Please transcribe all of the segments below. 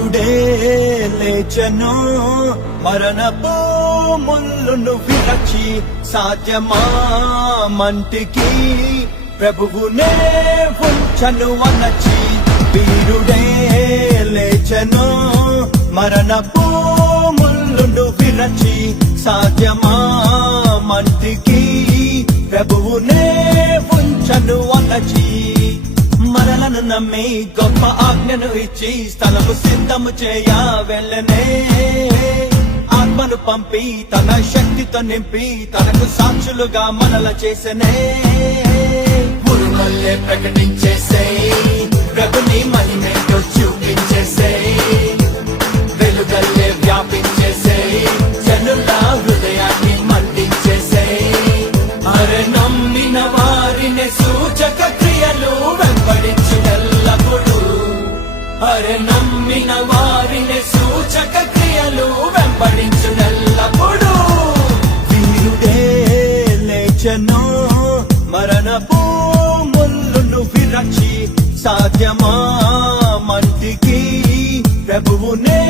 వీరుడే లేచెను మరణపు ముళ్ళును విరచి సాధ్యమా మంటికి ప్రభువునే ఉంచను అనచి వీరుడే లేచెను మరణపు ముళ్ళును విరచి సాధ్యమా మంటికి ప్రభువునే ఉంచను అనచి మరలను నమ్మి గొప్ప ఆజ్ఞను ఇచ్చి స్థలము సిద్ధము చేయ వెళ్ళనే ఆత్మను పంపి తన శక్తితో నింపి తనకు సాక్షులుగా మనల చేసనే ఉరుమల్లే ప్రకటించేసే ప్రభుని మహిమేంటో చూపించేసే వెలుగల్లే వ్యాపించేసే జనుల హృదయాన్ని మండించేసే అరే నమ్మిన వారిని సూచక క్రియలు వెంబడించినెల్లప్పుడు అరే నమ్మిన వారిని సూచక క్రియలు వెంబడించినెల్లప్పుడు వీరుడే లేచెను మరణపు ముళ్ళును విరచి సాధ్యమా మంటికి ప్రభువునే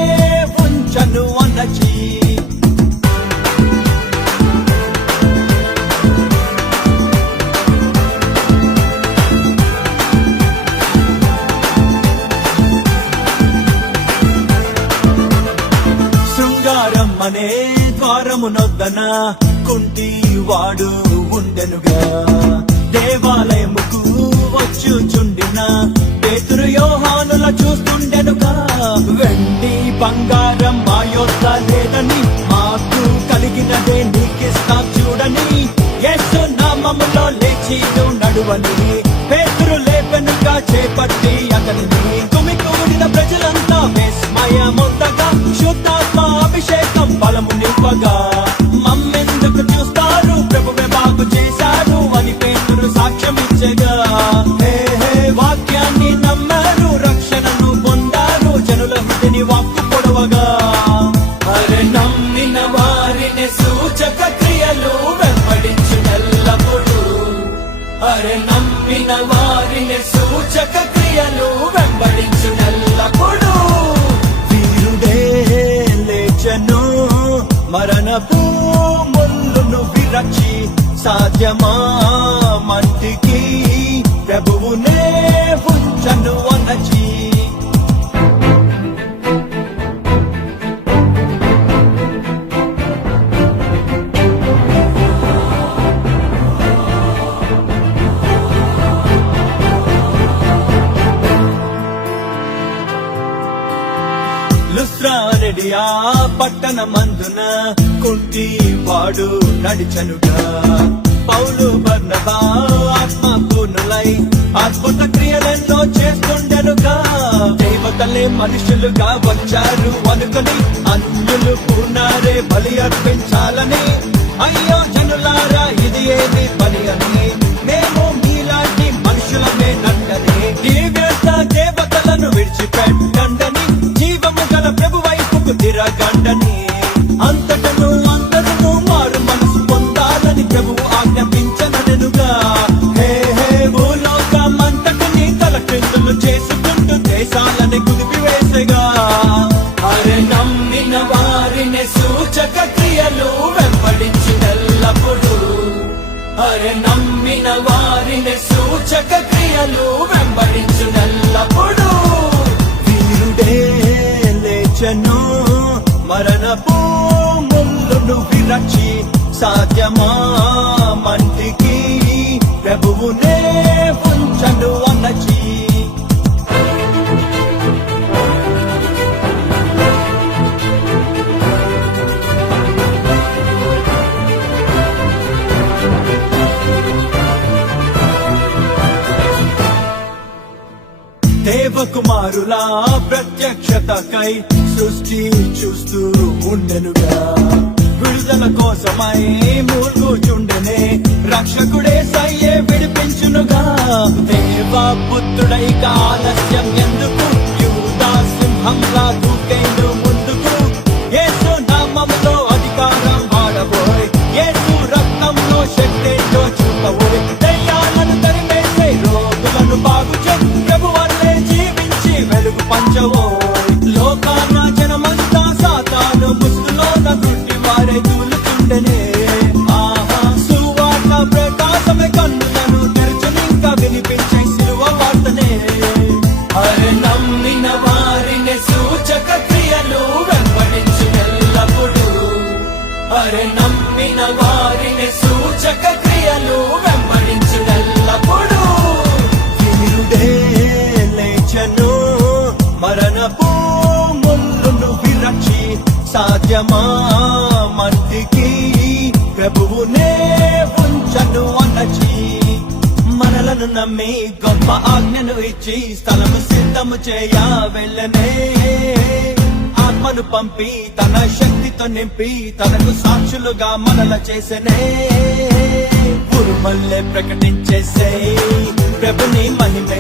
ఉంచను అనచి అనే ద్వారమునొద్దన కుంటి వాడు ఉండెనుగా దేవాలయముకు వచ్చుచుండిన పేతురు యోహానుల చూస్తుండెనుగా వెండి బంగారం మా యొద్ద లేదని మాకు కలిగినదే నీకిస్తా చూడని యేసు నామములో లేచిను నడువని పేతురు లేపెనుగా చేపట్టి అతనిని కుమికూడిన ప్రజలంతా విస్మయముందగా శుద్ధాత్మ అభిషేకం బలము నింపగా మమ్మెందుకు చూస్తారు ప్రభువే బాగు చేశాడు అని పేతురు సాక్ష్యం ఇచ్చగా హే హే వాక్యాన్ని నమ్మారు రక్షణను పొందారు జనుల హృదయని వాక్కు పొడవగా అరే నమ్మిన వారిని సూచక క్రియలు వెంబడించునెల్లప్పుడు అరే నమ్మిన వారిని సూచక క్రియలు వెంబడించునెల్లప్పుడు వీరుడే లేచెను మరణపు ముళ్ళును విరచి సాధ్యమా మంటికి ప్రభువునే ఉంచను అనచి లుస్త్రానడియా పట్టణమందున కుంటి వాడు నడిచనుగా పౌలు బర్నబా ఆత్మపూర్ణులై అద్భుత క్రియలెన్నో చేస్తుండెనుగా దేవతలే మనుషులుగా వచ్చారు అనుకుని అన్యులు పూనారే బలి అర్పించాలని అయ్యో జనులారా ఇది ఏది పని అని మేము మీలాంటి మనుషులమే నండని దివ్యత దేవతలను విడిచిపెట్టండని జీవము గల ప్రభు వైపుకు తిరగండని అంతటను అందరూ మారు మనసు పొందాలని ప్రభువు ఆజ్ఞాపించననుగా హే హే భూలోకమంతటిని తలక్రిందులు చేసుకుంటూ దేశాలని కుదిపివేసగా అరే నమ్మిన వారిని సూచక క్రియలు వెంబడించినెల్లప్పుడు అరే నమ్మిన వారిని సూచక క్రియలు వెంబడించునెల్లప్పుడు వీరుడే లేచెను మరణపు ముళ్ళును విరచి సాధ్యమా మంటికి ప్రభువునే ఉంచను అనచి దేవకుమారులా ప్రత్యక్షతకై సృష్టి చూస్తూ ఉండెనుగా విడుదల కోసమై మూల్గుచుండెనే రక్షకుడే సయ్యే విడిపించునుగా దేవా పుత్రుడై ఆలస్యం ఎందుకు యూదా సింహంలా దూకేందు ముందుకు యేసు నామములో అధికారం వాడబోయ్ యేసు రక్తంలో శక్తితో చూపబోయ్ దయ్యాలను తరిమేసే రోగులను బాగు చే ప్రభు వల్లే జీవించి వెలుగు పంచవోయ్ లోక ఆయనను నమ్మి గొప్ప ఆజ్ఞను ఇచ్చి స్థలము సిద్ధము చేయ వెళ్ళనే ఆత్మను పంపి తన శక్తితో నింపి తనకు సాక్షులుగా మనల చేసనే ఉరుమల్లే ప్రకటించేసే ప్రభుని మహిమే